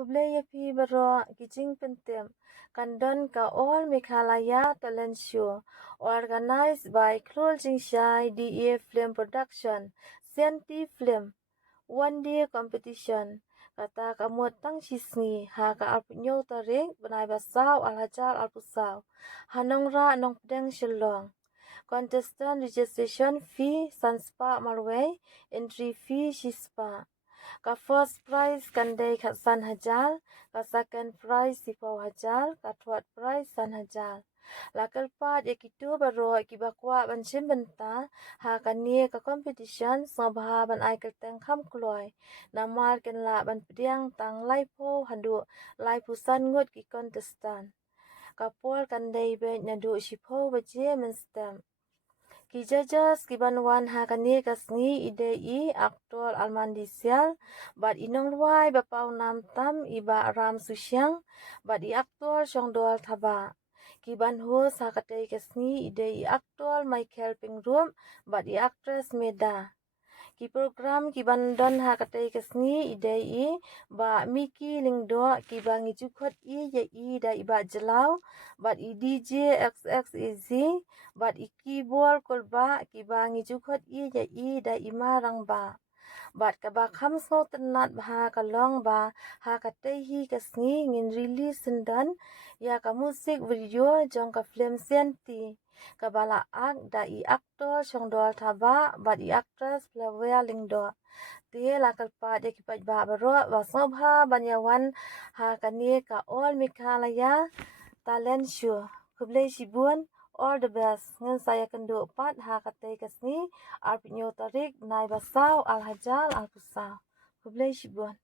Kublaya pi baro kijing pentem kandon ka all Meghalaya talent show organized by Klul Jingshai DA Film Production, Senti Film. One day competition kata kamut tang sisni ha ka alpunyo tarik benai basau alhajar alpusau hanong ra nong pedeng shelong. Contestant registration fee sanspa marway, entry fee shispa. Ka first prize kandai ka san hajar, ka second prize sipau hajar, ka third prize san hajar. Lakal pat yakitu baro kibakwa banshim benta ha kanie ka competition sobha ban ai kelteng kham kloy namar ken la ban pediang tang laipo handu laipu san ngut ki contestant. Kapol kandai be nadu shipo baje menstem. Ki judges ki banwan ha kani kasni ide I aktor almandisial bat inong ruai bapau nam tam iba ram susyang bat I aktor syongdol thaba. Ki ban host ha katai kasni ide I aktor Michael Pingrum bat I actress Meda. Ki program ki bandon ha katai kasni ide I ba Miki Lingdo ki ba ngijukot I ya I da iba jelau bat I DJ XXEZ bat I keyboard kolba ki ba ngijukot I ya I da ima rangba. Bat ka ba khamso tenat ha kalong ba ha katai hi kasni ngin release sendan ya ka musik video jong ka film Senti. Kabala ak da I aktor syongdol thaba bat I actress Flavia Lingdo. Tie lakal pa de ki ba baro wa sobha banyawan ha kani ka all Meghalaya talent show. Kublai sibun all the best. Ngan saya kendo pat ha katai kasni arpinyo tarik nai basau al hajal al pusau. Kublai sibun.